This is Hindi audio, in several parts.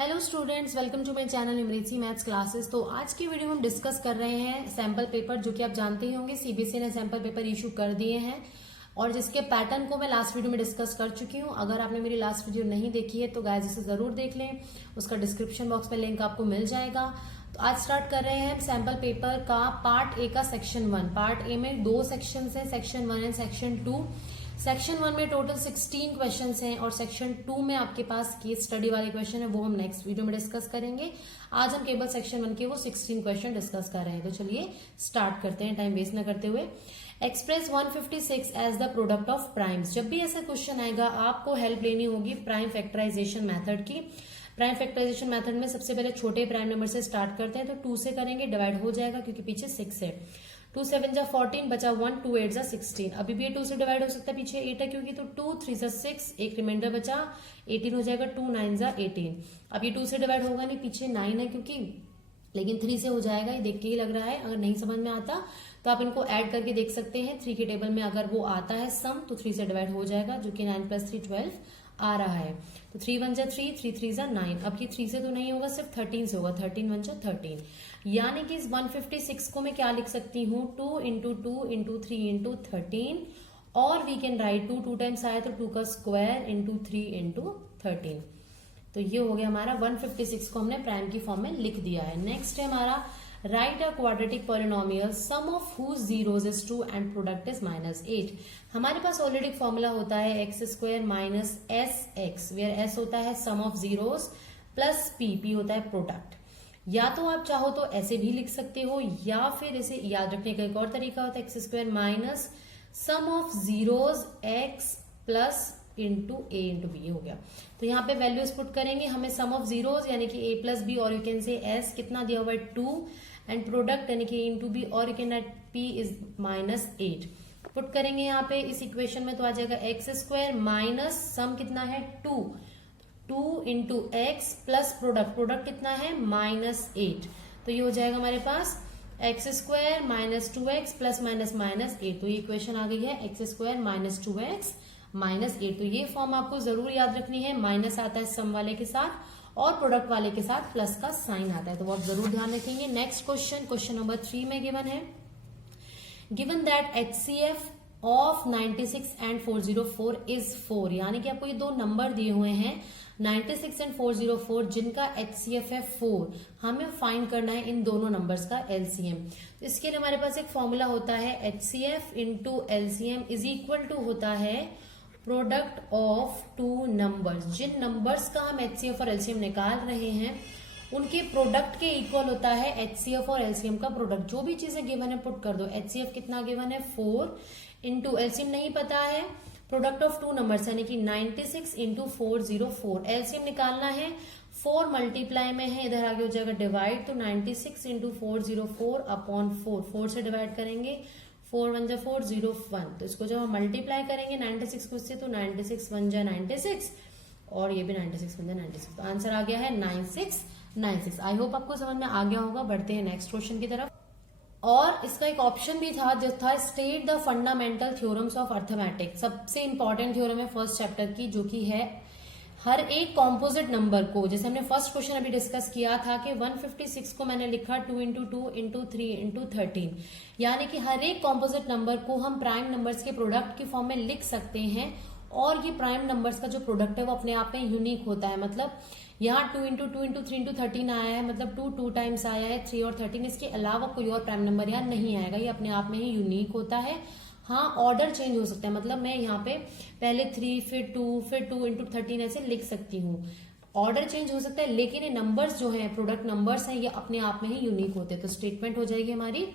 Hello students, welcome to my channel numeracy maths classes. तो आज की वीडियो में हम डिस्कस कर रहे हैं सैंपल पेपर, जो कि आप जानते ही होंगे सीबीएसई ने सैंपल पेपर इशू कर दिए हैं और जिसके पैटर्न को मैं लास्ट वीडियो में डिस्कस कर चुकी हूं। अगर आपने मेरी लास्ट वीडियो नहीं देखी है तो गाइस इसे जरूर देख लें, उसका डिस्क्रिप्शन बॉक्स में लिंक आपको मिल जाएगा। तो आज स्टार्ट कर रहे हैं सैंपल पेपर का पार्ट ए का सेक्शन 1। पार्ट ए में दो सेक्शन है, सेक्शन 1 एंड सेक्शन 2। सेक्शन 1 में टोटल 16 क्वेश्चंस हैं और सेक्शन 2 में आपके पास केस स्टडी वाले क्वेश्चन है, वो हम नेक्स्ट वीडियो में डिस्कस करेंगे। आज हम केवल सेक्शन 1 के वो 16 क्वेश्चन डिस्कस कर रहे हैं। तो चलिए स्टार्ट करते हैं टाइम वेस्ट न करते हुए। Express 156 as the product of primes. जब भी ऐसा क्वेश्चन आएगा आपको हेल्प लेनी होगी प्राइम फैक्टराइजेशन मेथड की। प्राइम फैक्टराइजेशन मेथड में सबसे पहले छोटे प्राइम नंबर से स्टार्ट करते हैं, तो 2 से करेंगे, डिवाइड हो जाएगा क्योंकि पीछे 6 है। 2 7 जा 14, बचा 1, 2 8 जा 16। अभी भी ये 2 से डिवाइड हो सकता है, पीछे 8 है क्योंकि, तो 2 3 जा 6, एक रिमाइंडर बचा 18 हो जाएगा, 2 9 जा 18। अब ये 2 से डिवाइड होगा नहीं, पीछे 9 है क्योंकि, लेकिन 3 से हो जाएगा, ये देख के ही लग रहा है। अगर नहीं समझ में आता तो आप इनको ऐड करके देख सकते हैं। 3 के टेबल में अगर वो आता है सम, तो 3 से डिवाइड हो जाएगा, जो कि 9 + 3 12 आ रहा है। तो 3 1 जा 3, 3 3 जा 9। अब ये 3 से तो नहीं होगा, सिर्फ 13 से होगा, 13 1 जा 13। यानी कि इस 156 को मैं क्या लिख सकती हूँ, 2 × 2 × 3 × 13, और वी कैन राइट 2 टाइम्स आया तो 2 का स्क्वायर × 3 × 13। तो ये हो गया हमारा 156 को हमने प्राइम की फॉर्म में लिख दिया है। नेक्स्ट है हमारा write a quadratic polynomial sum of whose zeros is 2 and product is -8। हमारे पास ऑलरेडी फॉर्मूला होता है x² - sx, वेयर s होता है सम ऑफ जीरोज प्लस p होता है प्रोडक्ट। या तो आप चाहो तो ऐसे भी लिख सकते हो, या फिर इसे याद रखने का एक और तरीका होता है x² - sum of zeros x plus into a into b हो गया। तो यहाँ पे वैल्यूज पुट करेंगे, हमें सम ऑफ जीरोज यानी कि a + b और यू कैन से s कितना दिया हुआ है 2, एंड प्रोडक्ट यानी कि a इंटू बी और you can write p is -8 put करेंगे यहाँ पे इस इक्वेशन में। तो आ जाएगा x² माइनस सम कितना है 2 × x प्लस प्रोडक्ट कितना है -8। तो ये हो जाएगा हमारे पास x² - 2x प्लस -8। तो ये इक्वेशन आ गई है x² - 2x -8। तो ये फॉर्म आपको जरूर याद रखनी है। माइनस आता है सम वाले के साथ और प्रोडक्ट वाले के साथ प्लस का साइन आता है, तो आप जरूर ध्यान रखेंगे। नेक्स्ट क्वेश्चन नंबर 3 में गिवन है, given that HCF of 96 and 404 is 4। यानी कि आपको ये दो नंबर दिए हुए हैं 96 एंड 404, जिनका HCF है 4। हमें फाइंड करना है इन दोनों नंबर्स का LCM। तो इसके लिए हमारे पास एक फॉर्मूला होता है HCF × LCM is equal to होता है प्रोडक्ट ऑफ 2 नंबर्स। जिन नंबर्स का हम HCF और LCM निकाल रहे हैं उनके प्रोडक्ट के इक्वल होता है HCF और LCM का प्रोडक्ट। जो भी चीजें गिवन है पुट कर दो। HCF कितना गिवन है 4 इंटू LCM नहीं पता है, प्रोडक्ट ऑफ 2 नंबर्स यानी कि 96 × 404। LCM निकालना है, 4 मल्टीप्लाई में है, इधर आगे हो जाएगा डिवाइड, तो 96 × 404 अपॉन 4 से डिवाइड करेंगे, 4 1 जा 4 0 1। तो इसको जब हम मल्टीप्लाई करेंगे 96 को इससे, तो 96 1 जा 96 और ये भी 96 1 जा 96। तो आंसर आ गया है 9696। आई होप आपको समझ में आ गया होगा। बढ़ते हैं नेक्स्ट क्वेश्चन की तरफ। और इसका एक ऑप्शन भी था जो था state the fundamental theorems of arithmetic. सबसे इंपॉर्टेंट थ्योरम है फर्स्ट चैप्टर की, जो कि है हर एक कॉम्पोजिट नंबर को, जैसे हमने फर्स्ट क्वेश्चन अभी डिस्कस किया था कि 156 को मैंने लिखा 2 × 2 × 3 × 13। यानी कि हर एक कॉम्पोजिट नंबर को हम प्राइम नंबर्स के प्रोडक्ट की फॉर्म में लिख सकते हैं, और ये प्राइम नंबर्स का जो प्रोडक्ट है वो अपने आप में यूनिक होता है। मतलब यहाँ 2 × 2 × 3 × 13 आया है, मतलब 2 टाइम्स आया है, 3 और 13, इसके अलावा कोई और प्राइम नंबर यहाँ नहीं आएगा। ये अपने आप में ही यूनिक होता है। हाँ, ऑर्डर चेंज हो सकता है, मतलब मैं यहाँ पे पहले 3 फिर 2 फिर 2 × 13 ऐसे लिख सकती हूँ। ऑर्डर चेंज हो सकता है, लेकिन ये नंबर्स जो है प्रोडक्ट नंबर्स हैं, ये अपने आप में ही यूनिक होते हैं। तो स्टेटमेंट हो जाएगी हमारी,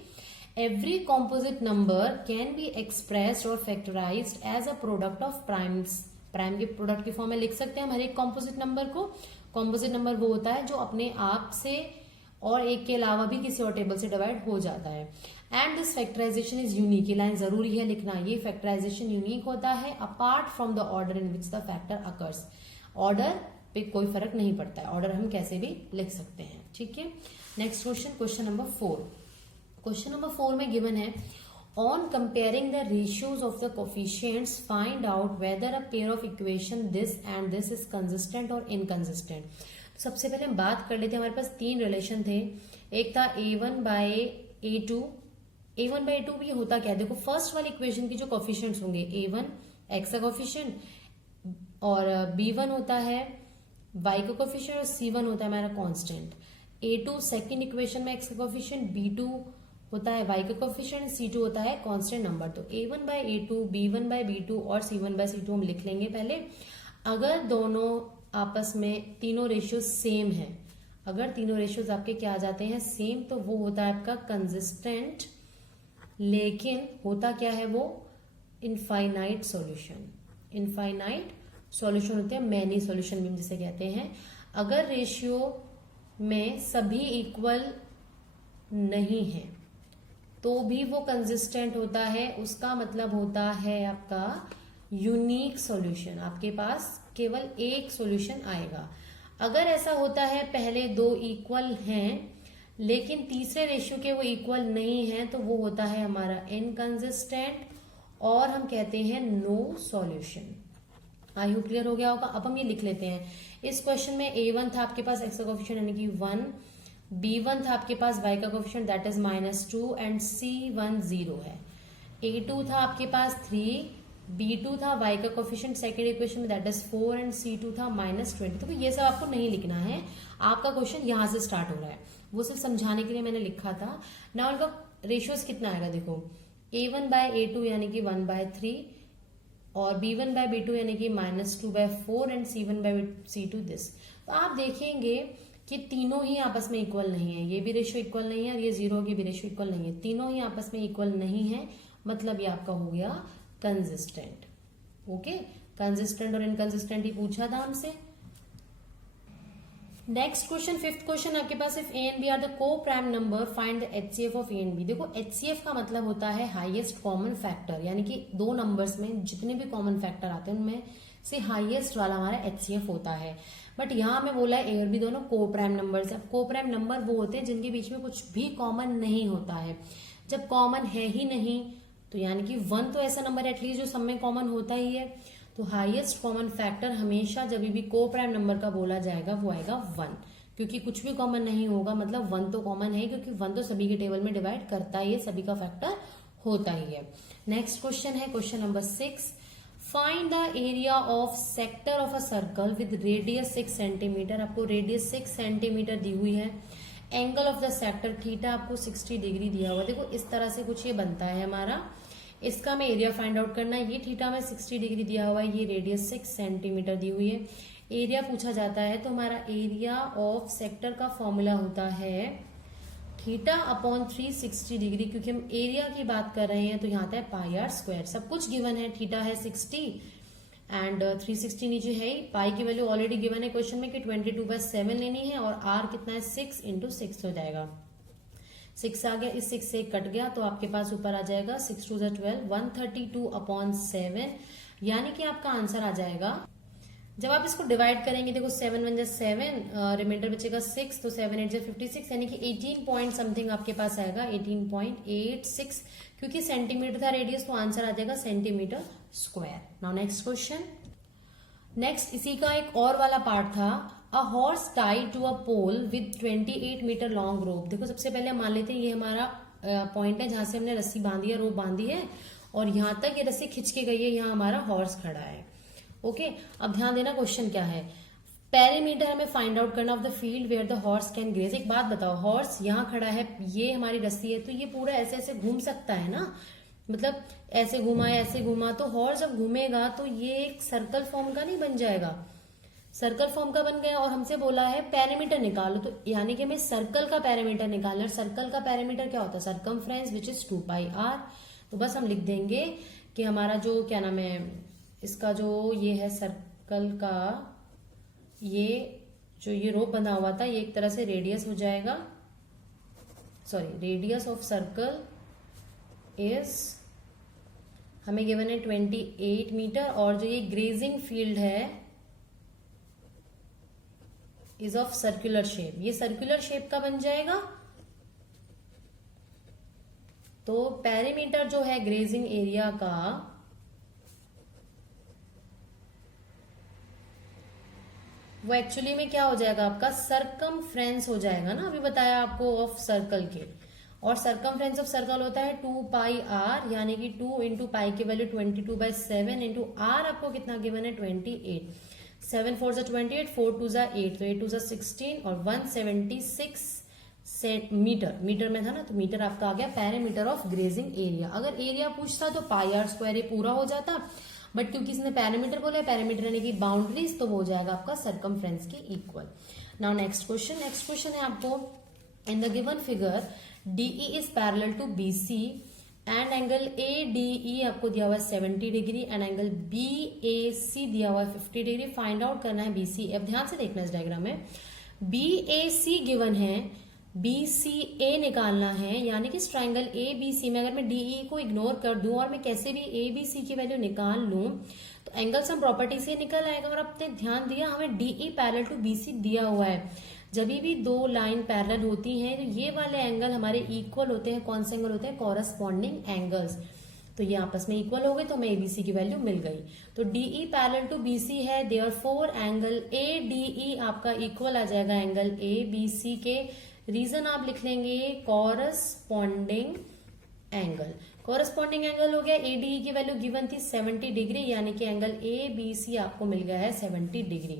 every composite number can be expressed और factorised as a product of primes. Prime के प्रोडक्ट की फॉर्म में लिख सकते हैं हम हर एक कॉम्पोजिट नंबर को। कॉम्पोजिट नंबर वो होता है जो अपने आप से और एक के अलावा भी किसी और टेबल से डिवाइड हो जाता है। And this factorisation is unique. ये लाइन जरूरी है लिखना, ये फैक्टराइजेशन यूनिक होता है apart from the order in which the factor occurs. Order पे कोई फर्क नहीं पड़ता है, ऑर्डर हम कैसे भी लिख सकते हैं। ठीक है, next question number 4। Question number 4 में गिवन है, On comparing the ratios of the coefficients, find out whether a pair of equation this and this is consistent or inconsistent. सबसे पहले हम बात कर लेते हैं, हमारे पास तीन रिलेशन थे। एक था a1/a2। a1/a2 भी होता क्या है, देखो फर्स्ट वाली इक्वेशन की जो कोफिशिएंट्स होंगे, a1 x का कोफिशिएंट और b1 होता है y का कोफिशिएंट और c1 होता है हमारा कांस्टेंट। a2 सेकंड इक्वेशन में x का कोफिशिएंट, b2 होता है y का कोफिशिएंट, c2 होता है कांस्टेंट नंबर। तो a1/a2, b1/b2 और c1/c2 हम लिख लेंगे पहले। अगर दोनों आपस में तीनों रेशियो सेम है, अगर तीनों रेशियोज आपके क्या आ जाते हैं, सेम, तो वो होता है आपका कंसिस्टेंट। लेकिन होता क्या है वो, इनफाइनाइट सॉल्यूशन। इनफाइनाइट सॉल्यूशन होते हैं, मैनी सॉल्यूशन भी जिसे कहते हैं। अगर रेशियो में सभी इक्वल नहीं है तो भी वो कंसिस्टेंट होता है, उसका मतलब होता है आपका यूनिक सॉल्यूशन। आपके पास केवल एक सॉल्यूशन आएगा। अगर ऐसा होता है पहले दो इक्वल हैं लेकिन तीसरे रेशियो के वो इक्वल नहीं है, तो वो होता है हमारा इनकंसिस्टेंट और हम कहते हैं no solution. I hope clear हो गया होगा। अब हम ये लिख लेते हैं। इस क्वेश्चन में a1 था आपके पास x का कोफिशिएंट यानी कि 1, b1 था आपके पास y का coefficient that is -2 and c1 0 है। a2 था आपके पास 3, b2 था y का कोफिशिएंट सेकेंड इक्वेशन में दैट इज 4 एंड c2 था -20। तो ये सब आपको नहीं लिखना है, आपका क्वेश्चन यहां से स्टार्ट हो रहा है, वो सिर्फ समझाने के लिए मैंने लिखा था। ना उनका रेशियोज कितना आएगा, देखो a1/a2 यानी कि 1/3 और b1/b2 यानी कि -2/4 एंड c1/c2 दिस। तो आप देखेंगे कि तीनों ही आपस में इक्वल नहीं है, ये भी रेशियो इक्वल नहीं है और ये 0 की भी रेशियो इक्वल नहीं है, तीनों ही आपस में इक्वल नहीं है, मतलब ये आपका हो गया कंसिस्टेंट। ओके, कंसिस्टेंट और इनकंसिस्टेंट ही पूछा था हमसे। नेक्स्ट क्वेश्चन, फिफ्थ क्वेश्चन आपके पास, if a and b are the coprime number find the HCF of a and b. देखो एचसीएफ का मतलब होता है हाईएस्ट कॉमन फैक्टर, यानी कि दो नंबर्स में जितने भी कॉमन फैक्टर आते हैं उनमें से हाईएस्ट वाला हमारा एचसीएफ होता है। बट यहाँ हमें बोला है ए और बी दोनों को प्राइम नंबर्स है। को प्राइम नंबर वो होते हैं जिनके बीच में कुछ भी कॉमन नहीं होता है। जब कॉमन है ही नहीं तो यानी कि 1 तो ऐसा नंबर एटलीस्ट जो सब में कॉमन होता ही है। तो हाईएस्ट कॉमन फैक्टर हमेशा जब भी को प्राइम नंबर का बोला जाएगा वो आएगा 1, क्योंकि कुछ भी कॉमन नहीं होगा, मतलब 1 तो कॉमन है, क्योंकि 1 तो सभी के टेबल में डिवाइड करता ही है, सभी का फैक्टर होता ही है। नेक्स्ट क्वेश्चन है question number 6, find the area of sector of a circle with radius 6 centimetre. आपको रेडियस 6 सेंटीमीटर दी हुई है, angle of the sector theta आपको 60 डिग्री दिया हुआ। देखो इस तरह से कुछ ये बनता है हमारा, इसका हमें एरिया फाइंड आउट करना है। ये थीटा में 60 डिग्री दिया हुआ है, ये रेडियस 6 सेंटीमीटर दी हुई है, एरिया पूछा जाता है। तो हमारा एरिया ऑफ सेक्टर का फॉर्मूला होता है थीटा अपॉन 360 डिग्री, क्योंकि हम एरिया की बात कर रहे हैं तो यहाँ आता है पाई आर स्क्वायर। सब कुछ गिवन है, थीटा है 60 एंड 360 नीचे है ही, पाई की वैल्यू ऑलरेडी गिवन है क्वेश्चन में कि 22/7 लेनी है, और आर कितना है 6 × 6 हो जाएगा। 6 आ गया, इस 6 से कट गया तो आपके पास ऊपर आ जाएगा 6 2 12, 132/7, यानी कि आपका आंसर आ जाएगा। जब आप इसको डिवाइड करेंगे, देखो 7 1 7, रिमाइंडर बचेगा 6, तो 7 8 56, यानी कि 18 पॉइंट समथिंग आपके पास आएगा, 18.86, क्योंकि सेंटीमीटर था रेडियस, तो आंसर आ जाएगा centimetre square. Now next question, next इसी का एक और वाला पार्ट था, a horse tied to a pole with 28 metre long rope. देखो सबसे पहले मान लेते हैं ये हमारा पॉइंट है जहां से हमने रस्सी बांधी है, रोप बांधी है, और यहां तक ये रस्सी खिंच के गई है, यहाँ हमारा हॉर्स खड़ा है। ओके, अब ध्यान देना क्वेश्चन क्या है, पेरीमीटर हमें फाइंड आउट करना of the field where the horse can graze. एक बात बताओ, हॉर्स यहाँ खड़ा है, ये हमारी रस्सी है, तो ये पूरा ऐसे ऐसे घूम सकता है ना, मतलब ऐसे घुमा ऐसे घुमा, तो हॉर्स जब घूमेगा तो ये एक सर्कल फॉर्म का नहीं बन जाएगा, सर्कल फॉर्म का बन गया। और हमसे बोला है पैरामीटर निकालो, तो यानी कि हमें सर्कल का पैरामीटर निकालना है। सर्कल का पैरामीटर क्या होता है, सर्कमफ्रेंस विच इज 2πr। तो बस हम लिख देंगे कि हमारा जो क्या नाम है, इसका जो ये है सर्कल का, ये जो ये रोप बंधा हुआ था, ये एक तरह से रेडियस हो जाएगा, sorry radius of circle is हमें गिवन है 28 मीटर, और जो ये ग्रेजिंग फील्ड है इज ऑफ सर्कुलर शेप। ये सर्कुलर शेप का बन जाएगा, तो पेरीमीटर जो है ग्रेजिंग एरिया का वो एक्चुअली में क्या हो जाएगा आपका सरकमफ्रेंस हो जाएगा ना, अभी बताया आपको ऑफ सर्कल के। और सरकमफ्रेंस ऑफ सर्कल होता है 2 पाई आर, यानी कि 2 इंटू पाई की वैल्यू 22/7 इंटू आर आपको कितना गिवन है 28। 7 4 28, 4 2 8, तो 8 2 16 और 176 मीटर, मीटर में था ना, तो मीटर आपका आ गया पैरामीटर ऑफ ग्रेजिंग एरिया। अगर एरिया पूछता तो पाई आर स्क्वायर पूरा हो जाता, बट क्योंकि इसने पैरामीटर बोला है, पैरामीटर यानी कि बाउंड्रीज, तो वो हो जाएगा आपका सरकमफ्रेंस के इक्वल। नाउ नेक्स्ट क्वेश्चन है आपको, in the given figure DE is parallel to BC and angle ADE आपको दिया हुआ है 70 डिग्री एंड एंगल BAC दिया हुआ है 50 डिग्री। फाइंड आउट करना है BC। अब ध्यान से देखना इस डायग्राम में, BAC गिवन है, BCA निकालना है, यानी कि ट्रायंगल ABC में अगर मैं DE को इग्नोर कर दूं और मैं कैसे भी ABC की वैल्यू निकाल लूं तो एंगल सम प्रॉपर्टी से निकल आएगा। और आपने ध्यान दिया हमें DE पैरेलल टू BC दिया हुआ है, जब भी दो लाइन पैरेलल होती हैं तो ये वाले एंगल हमारे इक्वल होते हैं। कौन से एंगल होते हैं? Corresponding angles. तो ये आपस में इक्वल हो गए, तो हमें ABC की वैल्यू मिल गई। तो DE पैरेलल टू BC है, देयरफॉर एंगल ADE आपका इक्वल आ जाएगा एंगल ABC के। रीजन आप लिख लेंगे कॉरस्पॉन्डिंग एंगल। कॉरस्पॉन्डिंग एंगल हो गया, ADE की वैल्यू गिवन थी 70 डिग्री, यानी कि एंगल ABC आपको मिल गया है 70 डिग्री।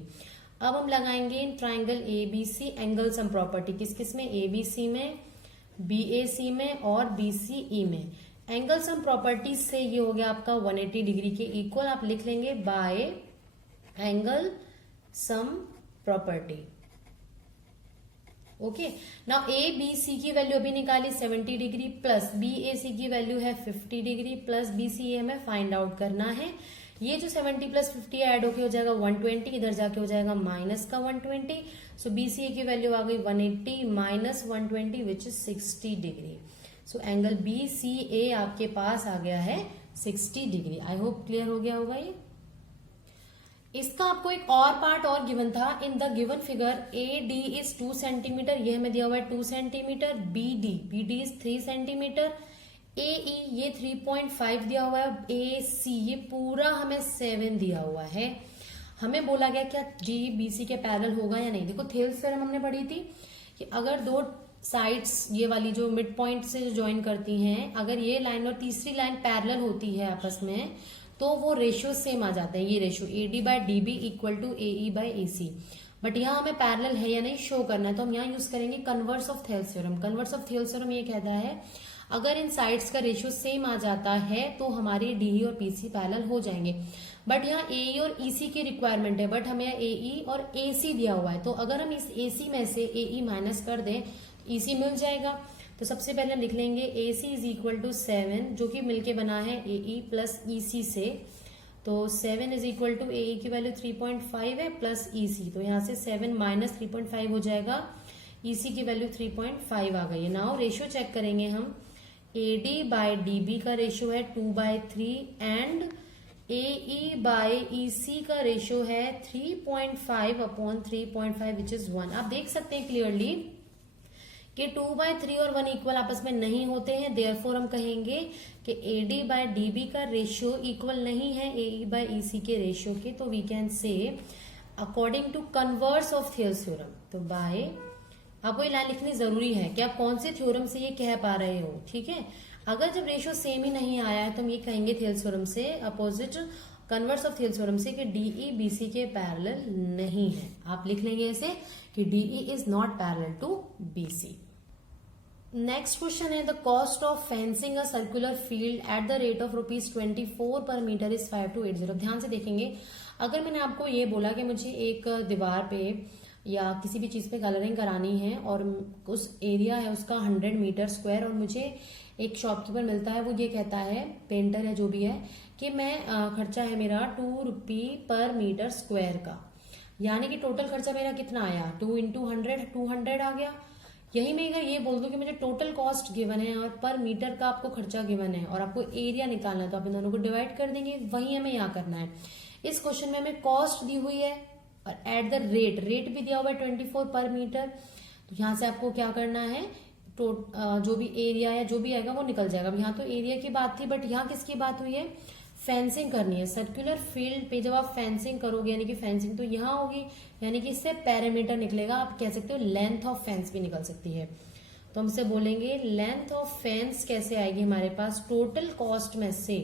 अब हम लगाएंगे in triangle ABC angle sum property, किस किस में? ABC में, BAC में और BCE में। एंगल सम प्रॉपर्टी से ये हो गया आपका 180 डिग्री के इक्वल। आप लिख लेंगे bye angle sum property. Okay, now ABC की वैल्यू अभी निकाली 70 डिग्री, प्लस BAC की वैल्यू है 50 डिग्री, प्लस BCE हमें फाइंड आउट करना है। ये जो 70 प्लस 50 ऐड होके हो जाएगा 120, इधर जाके हो जाएगा माइनस का 120। सो BCA की वैल्यू आ गई 180 minus 120 which is 60 degree. So angle BCA आपके पास आ गया है 60 डिग्री। आई होप क्लियर हो गया होगा ये। इसका आपको एक और पार्ट और गिवन था, इन the given figure AD is 2 centimetre, ये हमें दिया हुआ है 2 centimetre, BD is 3 centimetre, AE ये 3.5 दिया हुआ है, AC ये पूरा हमें 7 दिया हुआ है। हमें बोला गया क्या DBC के पैरेलल होगा या नहीं। देखो थेल्स थ्योरम हमने पढ़ी थी कि अगर दो साइड्स ये वाली जो मिड पॉइंट से ज्वाइन करती हैं, अगर ये लाइन और तीसरी लाइन पैरेलल होती है आपस में, तो वो रेशियो सेम आ जाता है। ये ratio AD/DB equal to AE by AC। But यहाँ हमें पैरेलल है या नहीं शो करना है, तो हम यहाँ यूज करेंगे converse of Thales theorem. Converse of Thales theorem ये कहता है अगर इन साइड्स का रेशियो सेम आ जाता है तो हमारी DE और PC पैरेलल हो जाएंगे। बट यहाँ AE और EC की रिक्वायरमेंट है, बट हमें AE और AC दिया हुआ है, तो अगर हम इस AC में से AE माइनस कर दें तो EC मिल जाएगा। तो सबसे पहले हम लिख लेंगे AC इज इक्वल टू 7, जो कि मिलके बना है AE प्लस EC से। तो 7 इज इक्वल टू AE की वैल्यू 3.5 है प्लस EC, तो यहाँ से 7 माइनस 3.5 हो जाएगा, EC की वैल्यू 3.5 आ गई है। नाउ रेशियो चेक करेंगे हम, AD/DB का रेशियो है 2/3 एंड AE by EC का रेशियो है 3.5 अपॉन 3.5 विच इज 1। आप देख सकते हैं क्लियरली कि 2/3 और 1 इक्वल आपस में नहीं होते हैं, देयरफॉर हम कहेंगे कि AD/DB का रेशियो इक्वल नहीं है AE/EC के रेशियो के। तो we can say according to converse of Thales theorem. तो बाय, आपको ये लाइन लिखनी जरूरी है कि आप कौन से थ्योरम से ये कह पा रहे हो, ठीक है। अगर जब रेशियो सेम ही नहीं आया है तो हम ये कहेंगे थेल्स थ्योरम से, opposite converse of Thales theorem से, कि DE BC के पैरेलल नहीं है। आप लिख लेंगे ऐसे कि DE is not parallel to BC। Next question है, the cost of fencing a circular field at the rate of ₹24 per metre is 5280। ध्यान से देखेंगे, अगर मैंने आपको ये बोला कि मुझे एक दीवार पे या किसी भी चीज पे कलरिंग करानी है और उस एरिया है उसका 100 मीटर स्क्वायर, और मुझे एक शॉपकीपर मिलता है, वो ये कहता है, पेंटर है जो भी है, कि मैं खर्चा है मेरा ₹2 पर मीटर स्क्वायर का, यानी कि टोटल खर्चा मेरा कितना आया 2 इंटू 100, 200 आ गया। यही मैं अगर ये बोल दूं कि मुझे टोटल कॉस्ट गिवन है और पर मीटर का आपको खर्चा गिवन है और आपको एरिया निकालना है, तो आप इन दोनों को डिवाइड कर देंगे। वही हमें यहाँ करना है। इस क्वेश्चन में हमें कॉस्ट दी हुई है और एट द रेट भी दिया हुआ है 24 पर मीटर। तो यहाँ से आपको क्या करना है, जो भी एरिया या जो भी आएगा वो निकल जाएगा। अब यहाँ तो एरिया की बात थी, बट यहाँ किसकी बात हुई है, फेंसिंग करनी है सर्कुलर फील्ड पे, जब आप फेंसिंग करोगे यानी कि फेंसिंग तो यहाँ होगी, यानी कि इससे पेरीमीटर निकलेगा, आप कह सकते हो लेंथ ऑफ फेंस भी निकल सकती है। तो हमसे बोलेंगे लेंथ ऑफ फेंस कैसे आएगी हमारे पास, टोटल कॉस्ट में से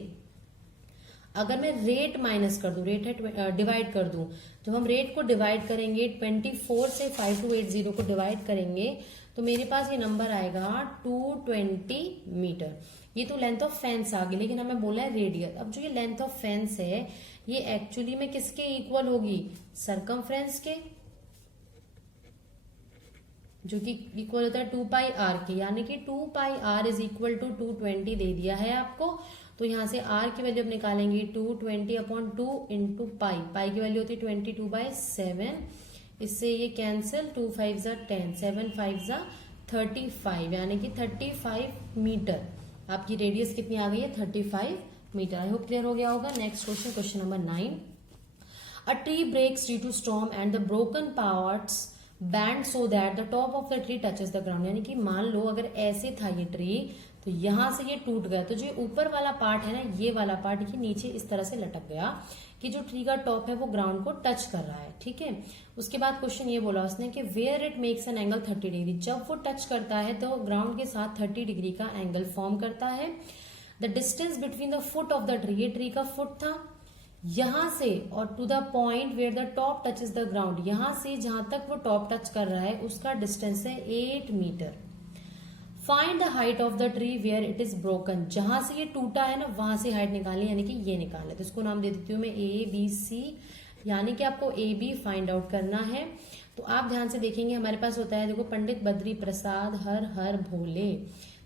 अगर मैं रेट माइनस कर दूं, रेट है डिवाइड कर दूं, जब हम रेट को डिवाइड करेंगे 24 से 5280 को डिवाइड करेंगे तो मेरे पास ये नंबर आएगा 220 मीटर। ये तो लेंथ ऑफ फेंस आ गई, लेकिन हमें बोला है रेडियस। अब जो ये लेंथ ऑफ फेंस है ये एक्चुअली में किसके इक्वल होगी, सरकमफ्रेंस के, जो कि इक्वल होता है 2 पाई आर के, यानी कि 2 पाई आर इज इक्वल टू 220 दे दिया है आपको। तो यहां से आर की वैल्यू अब निकालेंगे 220 अपॉन 2 इंटू पाई, पाई की वैल्यू होती है 22/7, इससे ये कैंसिल, 2 5 जा 10, 7 5 जा 35, यानी कि 35 मीटर आपकी रेडियस कितनी आ गई है, 35 मीटर। आई होप क्लियर हो गया होगा। Next question, question number 9। A tree breaks due to storm and the broken parts bend so that the top of the tree touches the ground, यानी कि मान लो अगर ऐसे था ये ट्री तो यहां से ये टूट गया, तो जो ऊपर वाला पार्ट है ना, ये वाला पार्ट ये नीचे इस तरह से लटक गया कि जो ट्री का टॉप है वो ग्राउंड को टच कर रहा है, ठीक है। उसके बाद क्वेश्चन ये बोला उसने कि where it makes an angle 30 degree, जब वो टच करता है तो ग्राउंड के साथ 30 डिग्री का एंगल फॉर्म करता है। The distance between the foot of the tree, ये ट्री का फुट था यहां से, और to the point where the top touches the ground, यहां से जहां तक वो टॉप टच कर रहा है उसका डिस्टेंस है 8 metre. Find the height of the tree where it is broken, जहां से ये टूटा है ना वहां से हाइट निकालनी, यानी कि ये निकालना, तो इसको नाम दे देती हूँ मैं ABC, यानी कि आपको AB फाइंड आउट करना है। तो आप ध्यान से देखेंगे हमारे पास होता है, देखो, पंडित बद्री प्रसाद हर हर भोले,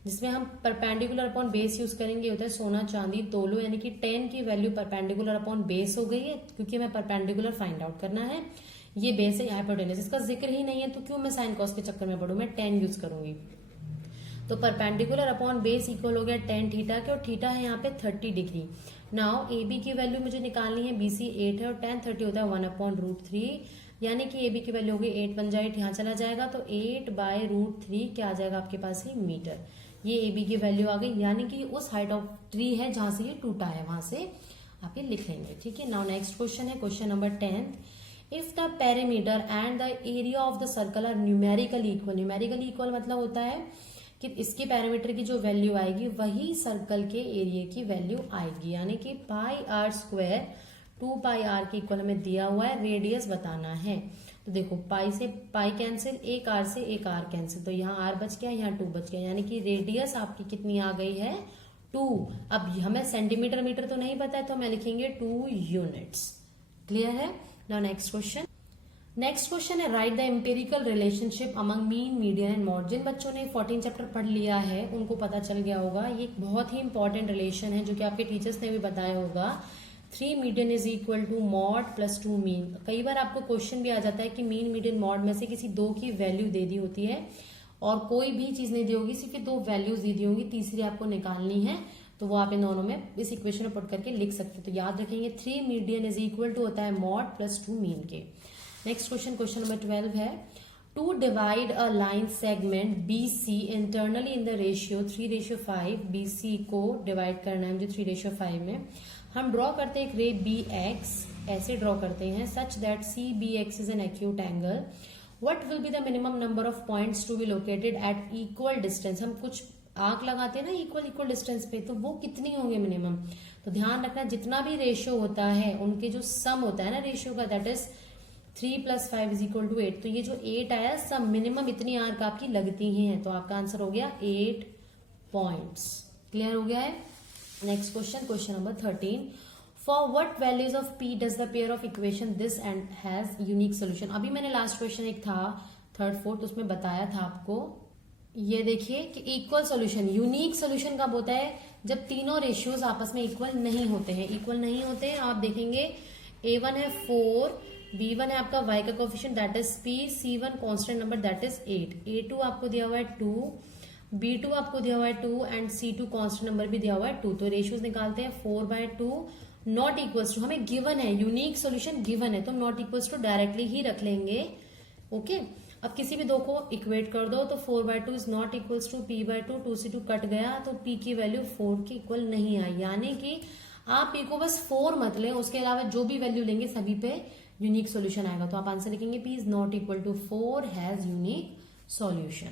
जिसमें हम परपेंडिकुलर अपॉन बेस यूज करेंगे, होता है सोना चांदी तोलो, यानी कि 10 की वैल्यू परपेंडिकुलर अपॉन बेस हो गई है, क्योंकि हमें परपेंडिकुलर फाइंड आउट करना है। ये बेस है हाइपोटेनस, इसका जिक्र ही नहीं है तो क्यों मैं साइन कॉस के चक्कर में पढ़ू, मैं 10 यूज करूंगी। तो परपेंडिकुलर अपॉन बेस इक्वल हो गया 10 थीटा के, और थीटा है यहाँ पे 30 डिग्री। नाउ AB की वैल्यू मुझे निकालनी है, BC 8 है और tan 30 होता है 1/√3, यानी कि AB की वैल्यू होगी 8 बन जाए, यहाँ चला जाएगा तो 8/√3 क्या आ जाएगा आपके पास ही मीटर। ये AB की वैल्यू आ गई, यानी कि उस हाइट ऑफ ट्री है जहां से ये टूटा है, वहां से आप ये लिख लेंगे, ठीक है। नाउ नेक्स्ट क्वेश्चन है, question number 10। If the perimeter and the area of the circle are numerically equal, numerically equal मतलब होता है कि इसके पैरामीटर की जो वैल्यू आएगी वही सर्कल के एरिया की वैल्यू आएगी, यानी कि पाई आर स्क्वायर 2 पाई आर के इक्वल हमें दिया हुआ है, रेडियस बताना है। तो देखो पाई से पाई कैंसिल, एक आर से एक आर कैंसिल, तो यहाँ आर बच गया, यहाँ 2 बच गया, यानी कि रेडियस आपकी कितनी आ गई है 2। अब हमें सेंटीमीटर मीटर तो नहीं पता है, तो हमें लिखेंगे 2 यूनिट्स। क्लियर है। Now next question, next question है write the empirical relationship among mean median and mode. जिन बच्चों ने 14 चैप्टर पढ़ लिया है उनको पता चल गया होगा, ये एक बहुत ही इंपॉर्टेंट रिलेशन है जो कि आपके टीचर्स ने भी बताया होगा। 3 median is equal to mode plus 2 mean. कई बार आपको क्वेश्चन भी आ जाता है कि मीन मीडियन मॉड में से किसी दो की वैल्यू दे दी होती है और कोई भी चीज नहीं दी होगी, सिर्फ 2 वैल्यूज दी दी होंगी, तीसरी आपको निकालनी है, तो वो आप इन दोनों में इस इक्वेशन में पुट करके लिख सकते हो। तो याद रखेंगे 3 मीडियन इज इक्वल टू होता है मॉड प्लस 2 मीन के। नेक्स्ट क्वेश्चन, क्वेश्चन नंबर 12 है, to divide a line segment BC internally in the ratio 3:5, BC को डिवाइड करना है मुझे 3:5 में। हम ड्रॉ करते हैं एक रे BX, ऐसे ड्रॉ करते हैं, such that CBX is an acute angle. What will be the minimum number of points to be located at equal distance. हम कुछ आर्क लगाते हैं ना इक्वल डिस्टेंस पे, तो वो कितनी होंगे मिनिमम। तो ध्यान रखना जितना भी रेशियो होता है उनके जो सम होता है ना रेशियो का, दैट इज 3 + 5 = 8। तो ये जो 8 आया सब मिनिमम इतनी आर्क आपकी लगती ही है, तो आपका आंसर हो गया 8 पॉइंट्स। क्लियर हो गया है। Next question, question number 13, for what values of P does the pair of equation this and has unique solution. अभी मैंने लास्ट क्वेश्चन एक था 3rd 4th उसमें बताया था आपको, ये देखिए कि इक्वल सोल्यूशन, यूनिक सोल्यूशन कब होता है, जब तीनों रेशियोज आपस में इक्वल नहीं होते हैं। इक्वल नहीं होते हैं आप देखेंगे, A1 है 4, B1 है आपका y का coefficient that is P, C1 constant number that is 8, A2 आपको दिया हुआ है 2, B2 आपको दिया हुआ है 2 एंड C2 कांस्टेंट नंबर भी दिया हुआ है 2। तो रेशियोज निकालते हैं 4/2 नॉट इक्वल्स टू, हमें गिवन है यूनिक सोल्यूशन गिवन है, तो नॉट इक्वल्स टू डायरेक्टली ही रख लेंगे। ओके, अब किसी भी दो को इक्वेट कर दो, तो 4/2 is not equals to P/2, 2 से 2 कट गया तो P की वैल्यू 4 की इक्वल नहीं आई, यानी कि आप पी को बस 4 मत लें, उसके अलावा जो भी वैल्यू लेंगे सभी पे यूनिक सॉल्यूशन आएगा। तो आप आंसर लिखेंगे p is not equal to 4 has unique solution.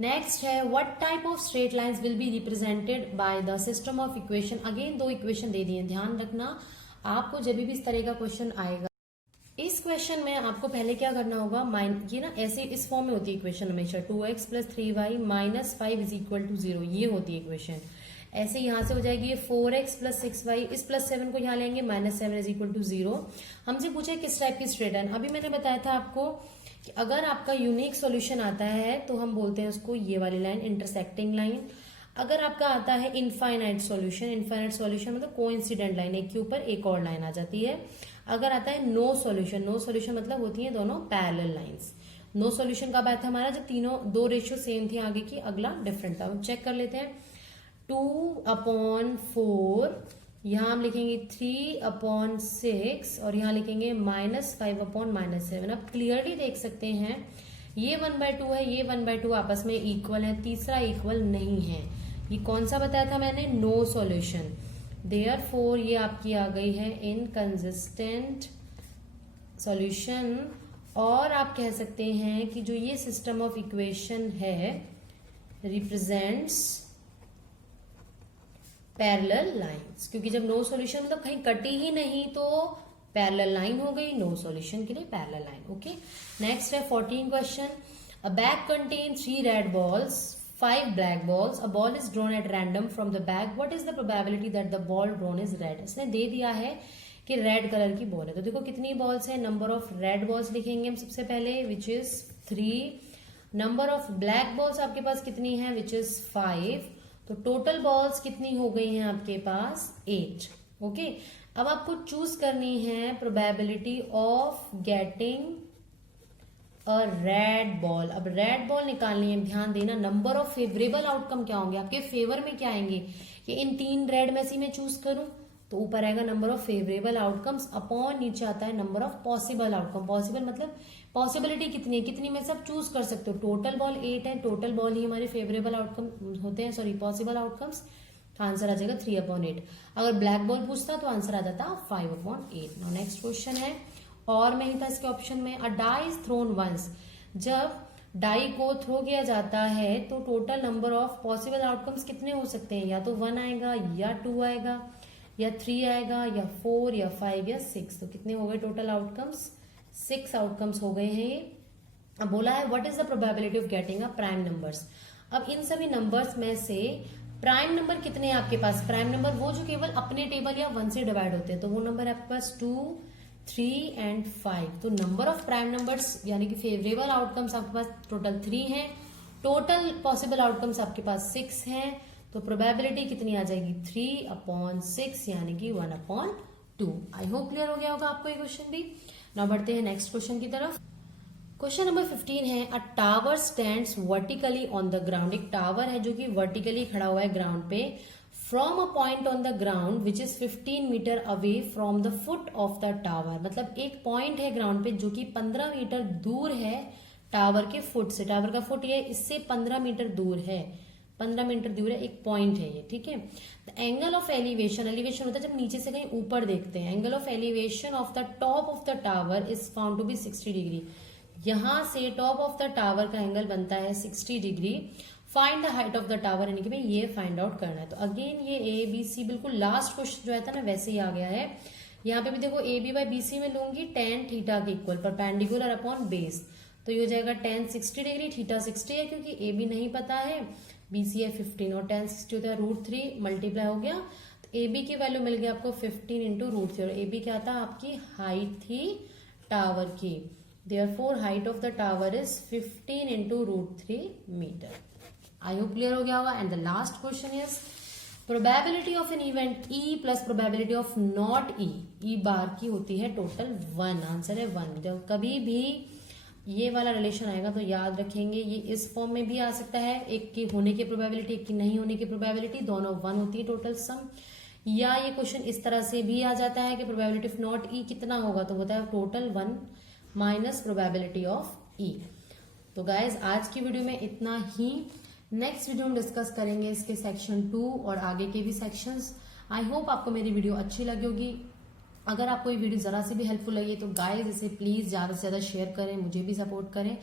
Next है what type of straight lines will be represented by the system of equation. Again 2 equation दे दिए, ध्यान रखना आपको जब भी इस तरह का क्वेश्चन आएगा, इस क्वेश्चन में आपको पहले क्या करना होगा, ये ना ऐसे इस फॉर्म में होती है इक्वेशन हमेशा, 2x + 3y - 5 = 0, ये होती है इक्वेशन। ऐसे यहां से हो जाएगी ये 4x + 6y, इस +7 को यहाँ लेंगे, -7 = 0। हमसे पूछे किस टाइप की स्ट्रेट लाइन। अभी मैंने बताया था आपको कि अगर आपका यूनिक सॉल्यूशन आता है तो हम बोलते हैं उसको ये वाली लाइन इंटरसेक्टिंग लाइन। अगर आपका आता है इनफाइनाइट सॉल्यूशन मतलब कोइंसिडेंट लाइन, एक के ऊपर एक और लाइन आ जाती है। अगर आता है नो सॉल्यूशन मतलब होती है दोनों पैरेलल लाइंस। नो सॉल्यूशन कब आया था हमारा, जब तीनों 2 रेशियो सेम थी, आगे की अगला डिफरेंट था। अब चेक कर लेते हैं, 2/4, यहां हम लिखेंगे 3/6 और यहां लिखेंगे -5/-7। अब क्लियरली देख सकते हैं ये 1/2 है, ये 1/2 आपस में इक्वल है, तीसरा इक्वल नहीं है। ये कौन सा बताया था मैंने, नो सॉल्यूशन। देयरफॉर ये आपकी आ गई है इनकंसिस्टेंट सॉल्यूशन। और आप कह सकते हैं कि जो ये सिस्टम ऑफ इक्वेशन है रिप्रेजेंट्स पैरेलल लाइंस, क्योंकि जब नो सॉल्यूशन मतलब कहीं कटी ही नहीं तो पैरेलल लाइन हो गई, नो सॉल्यूशन के लिए पैरेलल लाइन। ओके, नेक्स्ट है 14 question. A bag contain 3 red balls, 5 black balls. A ball is drawn at random from the bag. What is the probability that the ball drawn is red? इसने दे दिया है कि रेड कलर की बॉल है। तो देखो कितनी बॉल्स है, नंबर ऑफ रेड बॉल्स लिखेंगे हम सबसे पहले which is 3। Number of black balls आपके पास कितनी है विच इज 5। तो टोटल बॉल्स कितनी हो गई हैं आपके पास 8। ओके, अब आपको चूज करनी है probability of getting red ball. अब रेड बॉल निकालनी है, ध्यान देना नंबर ऑफ फेवरेबल आउटकम क्या होंगे, आपके फेवर में क्या आएंगे कि इन 3 रेड में से मैं चूज करूं तो ऊपर आएगा number of favourable outcomes upon नीचे आता है number of possible outcome. Possible मतलब पॉसिबिलिटी कितनी है, कितनी में सब चूज कर सकते हो। टोटल बॉल 8 है, टोटल बॉल ही हमारे फेवरेबल आउटकम होते हैं, सॉरी पॉसिबल आउटकम्स। आंसर आ जाएगा 3/8। अगर ब्लैक बॉल पूछता तो आंसर आ जाता 5/8। नाउ नेक्स्ट क्वेश्चन है, और नहीं था इसके ऑप्शन में, अ डाई इज थ्रोन वंस। जब डाई को थ्रो किया जाता है तो total number of possible outcomes कितने हो सकते हैं, या तो 1 आएगा या 2 आएगा या 3 आएगा या 4 या 5 या 6। तो कितने हो गए टोटल आउटकम्स, 6 आउटकम्स हो गए हैं ये। अब बोला है what is the probability of getting a prime numbers. अब इन सभी नंबर्स में से प्राइम नंबर कितने हैं आपके पास, प्राइम नंबर वो जो केवल अपने टेबल या 1 से डिवाइड होते हैं, तो वो नंबर है आपके पास 2, 3 एंड 5। तो नंबर ऑफ प्राइम नंबर्स यानी कि फेवरेबल आउटकम्स आपके पास टोटल 3 हैं, टोटल पॉसिबल आउटकम्स आपके पास 6 हैं। तो प्रोबेबिलिटी कितनी आ जाएगी 3/6 यानी कि 1/2। आई होप क्लियर हो गया होगा आपको ये क्वेश्चन भी। नाउ बढ़ते हैं नेक्स्ट क्वेश्चन की तरफ। क्वेश्चन नंबर 15 है, a tower stands vertically on the ground. एक टावर है जो कि वर्टिकली खड़ा हुआ है ग्राउंड पे, from a point on the ground which is 15 metre away from the foot of the tower. मतलब एक पॉइंट है ग्राउंड पे जो कि 15 मीटर दूर है टावर के फुट से। टावर का फुट ये इससे 15 मीटर दूर है, 15 मीटर दूर है, एक पॉइंट है ये, ठीक है। The angle of elevation, elevation होता है जब नीचे से कहीं ऊपर देखते हैं, angle of elevation of the top of the tower is found to be 60 degree. यहां से टॉप ऑफ द टावर का एंगल बनता है 60 degree. Find the height of the tower, यानी कि भाई ये फाइंड आउट करना है। तो अगेन ये ए बी सी बिल्कुल लास्ट क्वेश्चन जो है था ना वैसे ही आ गया है। यहाँ पे भी देखो A B by B C में लूंगी tan थीटा के इक्वल परपेंडिकुलर अपॉन बेस। तो ये हो जाएगा tan 60 डिग्री, थीटा 60 है क्योंकि ए बी नहीं पता है, बी सी है 15 और tan 60 होता है √3 मल्टीप्लाई हो गया। तो ए बी की वैल्यू मिल गई आपको 15 × √3 और ए बी क्या था आपकी हाइट थी टावर की। Therefore height of the tower is 15 × √3 metre. I hope clear हो गया होगा। And the last question is probability of an event e plus probability of not e. E bar की होती है टोटल 1, आंसर है 1। जब कभी भी ये वाला रिलेशन आएगा तो याद रखेंगे ये इस फॉर्म में भी आ सकता है, एक की होने की प्रोबेबिलिटी एक की नहीं होने की प्रोबेबिलिटी दोनों 1 होती है टोटल सम। या ये क्वेश्चन इस तरह से भी आ जाता है कि प्रोबेबिलिटी ऑफ नॉट ई कितना होगा, तो होता है टोटल 1 माइनस प्रोबेबिलिटी ऑफ ई। तो गाइज आज की वीडियो में इतना ही। नेक्स्ट वीडियो में डिस्कस करेंगे इसके सेक्शन 2 और आगे के भी सेक्शंस। आई होप आपको मेरी वीडियो अच्छी लगी होगी। अगर आपको ये वीडियो जरा सी भी हेल्पफुल लगी तो गाइस इसे प्लीज ज्यादा से ज्यादा शेयर करें, मुझे भी सपोर्ट करें,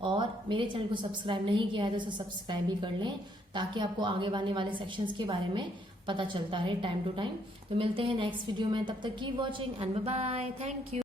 और मेरे चैनल को सब्सक्राइब नहीं किया है तो इसे सब्सक्राइब भी कर लें, ताकि आपको आगे आने वाले सेक्शंस के बारे में पता चलता रहे टाइम टू टाइम। तो मिलते हैं नेक्स्ट वीडियो में, तब तक keep watching and bye bye, thank you.